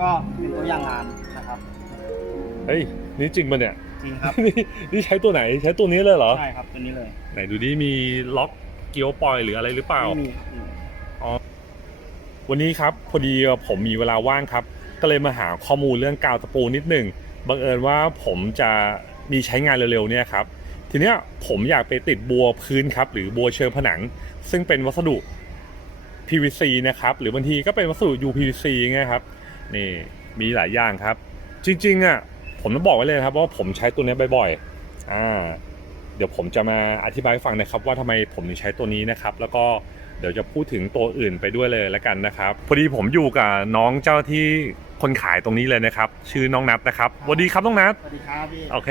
ก็เป็นตัวอย่างงานนะครับเฮ้ยนี่จริงปะเนี่ย จริงครับ นี่นี่ใช้ตัวไหนใช้ตัวนี้เลยเหรอ ใช่ครับตัวนี้เลยไหนดูดิมีล็อกเกียวปอยหรืออะไรหรือเปล่า ไม่มีอืมวันนี้ครับพอดีผมมีเวลาว่างครับ ก็เลยมาหาข้อมูลเรื่องกาวตะปูนิดหนึ่งบังเอิญว่าผมจะมีใช้งานเร็วๆเนี่ยครับทีเนี้ยผมอยากไปติดบัวพื้นครับหรือบัวเชิงผนัง ซึ่งเป็นวัสดุ PVC นะครับหรือบางทีก็เป็นวัสดุ UPVC ไงครับ นี่มีหลายอย่างครับ จริงๆอะผมต้องบอกไว้เลยนะครับว่าผมใช้ตัวเนี้ยบ่อยๆอ่าเดี๋ยวผมจะมาอธิบายให้ฟังนะครับ ว่าทำไมผมถึงใช้ตัวนี้นะครับ แล้วก็เดี๋ยวจะพูดถึงตัวอื่นไปด้วยเลยแล้วกันนะครับ พอดีผมอยู่กับน้องเจ้าที่คนขายตรงนี้เลยนะครับ ชื่อน้องนัทนะครับสวัสดีครับน้องนัทสวัสดีครับพี่โอเค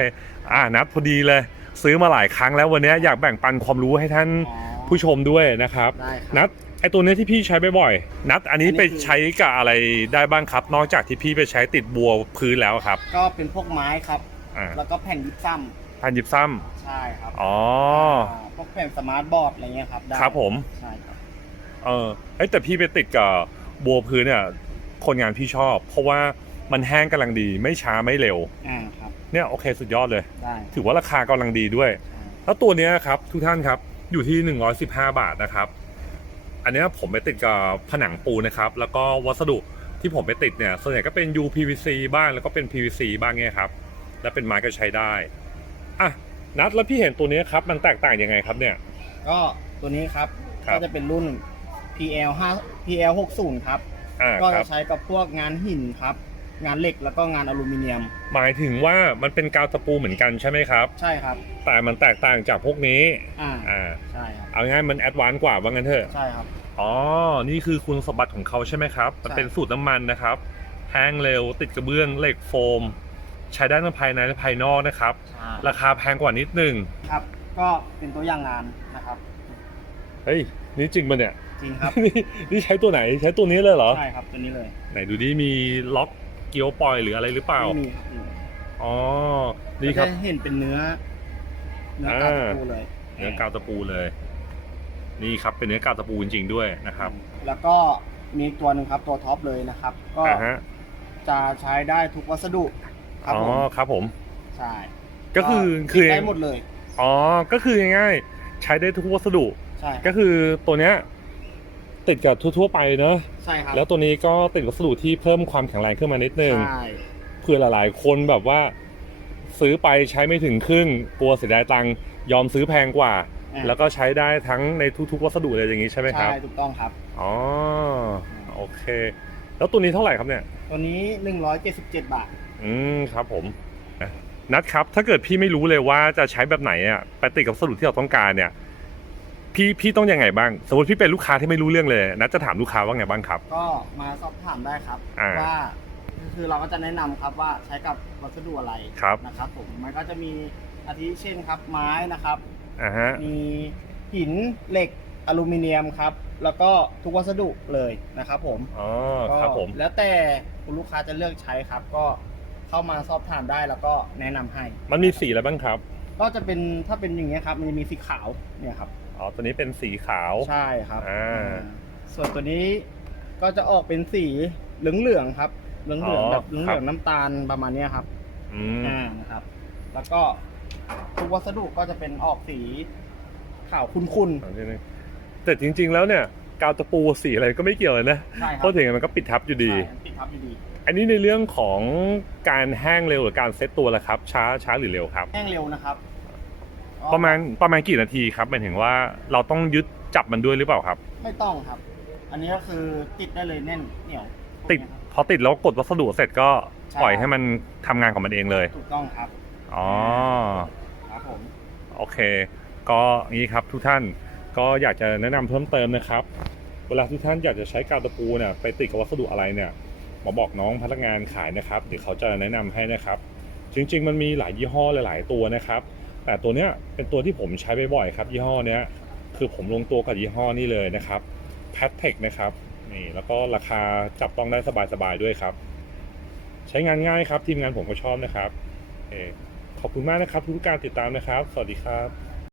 อ่านัดพอดีเลย ซื้อมาหลายครั้งแล้ววันนี้อยากแบ่งปันความรู้ให้ท่านอ๋อผู้ชมด้วยนะครับได้ครับนัด ไอตัวเนี้ยที่พี่ใช้บ่อยๆนัดอันนี้อันนี้ไปคือใช้กับอะไรได้บ้างครับ นอกจากที่พี่ไปใช้ติดบัวพื้นแล้วครับ ก็เป็นพวกไม้ครับ อ่าแล้วก็แผ่นยิปซัมพันยิบซ้ใช่ครับำอ๋อาพวกแผ่นสมาร์ทบอร์ดอะไรเงี้ยครับได้ครับผม ใช่ครับเออเอ้ยแต่พี่ไปติดกับบัวพื้นเนี่ยคนงานพี่ชอบ เพราะว่ามันแห้งกำลังดีไม่ช้าไม่เร็ว อ่าครับเนี่ยโอเคสุดยอดเลย ได้ถือว่าราคากำลังดีด้วยใช่แล้วตัวเนี้ยครับทุกท่านครับอยู่ที่ 115 บาทนะครับ อันเนี้ยผมไปติดกับผนังปูนะครับ แล้วก็วัสดุที่ผมไปติดเนี่ยส่วนใหญ่ก็เป็น UPVC บ้างแล้วก็เป็น PVC บ้างเนี่ยครับ แล้วเป็นไม้ก็ใช้ได้อะนัดแล้วพี่เห็นตัวเนี้ยครับมันแตกต่างยังไงครับเนี่ย ก็ตัวนี้ครับครับ ก็จะเป็นรุ่น PL 5 PL 60ครับ อ่าก็ครัจะบใช้กับพวกงานหินครับ งานเหล็กแล้วก็งานอลูมิเนียม หมายถึงว่ามันเป็นกาวตะปูเหมือนกันใช่ไหมครับ ใช่ครับ แต่มันแตกต่างจากพวกนี้ อ่าอ่า ใช่ครับเอาง่ายๆมันแอดวานซ์กว่าว่างั้นเถอะ ใช่ครับ อ๋อ นี่คือคุณสมบัติของเขาใช่ไหมครับ มันใช่เป็นสูตรน้ำมันนะครับ แห้งเร็ว ติดกระเบื้อง เหล็กโฟม ใช้ได้ทั้งภายในและภายนอกนะครับใช่ราคาแพงกว่านิดนึง ครับ ก็เป็นตัวอย่างงานนะครับ เฮ้ย นี่จริงปะเนี่ย จริงครับ นี่นี่ใช้ตัวไหน ใช้ตัวนี้เลยเหรอ ใช่ครับตัวนี้เลย ไหนดูดิมีล็อก เกียวปอยหรืออะไรหรือเปล่า ไม่มีอืมอ๋อนี่ครับก็จะเห็นเป็นเนื้อ เนื้อกาวตะปูเลยเนื้อกาวตะปูเลย นี่ครับเป็นเนื้อกาวตะปูจริงๆด้วยนะครับแล้วก็มีตัวหนึ่งครับตัวท็อปเลยนะครับ ก็อ่าฮะจะใช้ได้ทุกวัสดุครับอ๋อผมครับผม ใช่ก็คือคือได้หมดเลย อ๋อก็คือง่ายๆใช้ได้ทุกวัสดุ ใช่ก็คือตัวเนี้ย ติดกับทั่วๆไปเนอะใช่ครับแล้วตัวนี้ก็ติดวัสดุที่เพิ่มความแข็งแรงขึ้นมานิดนึงใช่เพื่อหลายๆ คนแบบว่า ซื้อไปใช้ไม่ถึงครึ่งกลัวเสียดายตังค์ยอมซื้อแพงกว่า อ่าแล้วก็ใช้ได้ทั้งในทุกๆ วัสดุเลยอย่างนี้ใช่ไหมครับใช่ถูกต้องครับ อ๋อโอเค แล้วตัวนี้เท่าไหร่ครับเนี่ย ตัวนี้ 177 บาท อืมครับผมนะนัดครับถ้าเกิดพี่ไม่รู้เลยว่าจะใช้แบบไหนอะไปติดกับวัสดุที่เราต้องการเนี่ย พี่พี่ต้องยังไงบ้าง สมมติพี่เป็นลูกค้าที่ไม่รู้เรื่องเลยนัดจะถามลูกค้าว่าไงบ้างครับ ก็มาสอบถามได้ครับอ่าว่าคือเราก็จะแนะนำครับว่าใช้กับวัสดุอะไรครับ นะครับผมมันก็จะมีอาทิเช่นครับไม้นะครับ อ่าฮะมีหินเหล็กอลูมิเนียมครับ แล้วก็ทุกวัสดุเลยนะครับผมอ๋อก็ครับผมแล้วแต่คุณลูกค้าจะเลือกใช้ครับ ก็เข้ามาสอบถามได้แล้วก็แนะนำให้ มันมีสีอะไรบ้างครับ ก็จะเป็นถ้าเป็นอย่างเงี้ยครับมันจะมีสีขาวเนี่ยครับ อ๋อตัวนี้เป็นสีขาวใช่ครับอ่าอ่าส่วนตัวนี้ก็จะออกเป็นสีเหลืองๆครับ เหลืองอ๋ๆอแบบเหลืครัอบงๆน้ำตาลประมาณเนี้ยครับอืมอ่านะครับ แล้วก็ทุกวัสดุก็จะเป็นออกสีขาวคุ้นเอาที่นี่แต่จริง ๆ แล้วเนี่ยกาวตะปูสีอะไรก็ไม่เกี่ยวเลยนะๆใช่ครัเพราะถึงมันก็ปิดทับอยู่ดีใช่ปิดทับอยู่ดี อันนี้ในเรื่องของการแห้งเร็วหรือการเซตตัวละครับ ช้าช้าหรือเร็วครับ แห้งเร็วนะครับ ประมาณประมาณกี่นาทีครับหมายถึงว่าเราต้องยึดจับมันด้วยหรือเปล่าครับ ไม่ต้องครับ อันนี้ก็คือติดได้เลยแน่นเหนียวติดพวกเนี้ยครับพอติดแล้วกดวัสดุเสร็จก็ใช่ปล่อยให้มันทำงานของมันเองเลย ถูกต้องครับอ๋อครับผมโอเค ก็งี้ครับทุกท่านก็อยากจะแนะนำเพิ่มเติมนะครับ เวลาทุกท่านอยากจะใช้กาวตะปูเนี่ยไปติดกับวัสดุอะไรเนี่ยมาบอกน้องพนักงานขายนะครับเดี๋ยวเขาจะแนะนำให้นะครับ จริง ๆ มันมีหลายยี่ห้อหลาย ๆ ตัวนะครับ แต่ตัวเนี้ยเป็นตัวที่ผมใช้บ่อยๆครับยี่ห้อเนี้ยคือผมลงตัวกับยี่ห้อนี้เลยนะครับ p a t e c นะครับนี่แล้วก็ราคาจับต้องได้สบายๆด้วยครับ ใช้งานง่ายครับทีมงานผมก็ชอบนะครับโอขอบคุณมากนะครับทุกการติดตามนะครับ สวัสดีครับ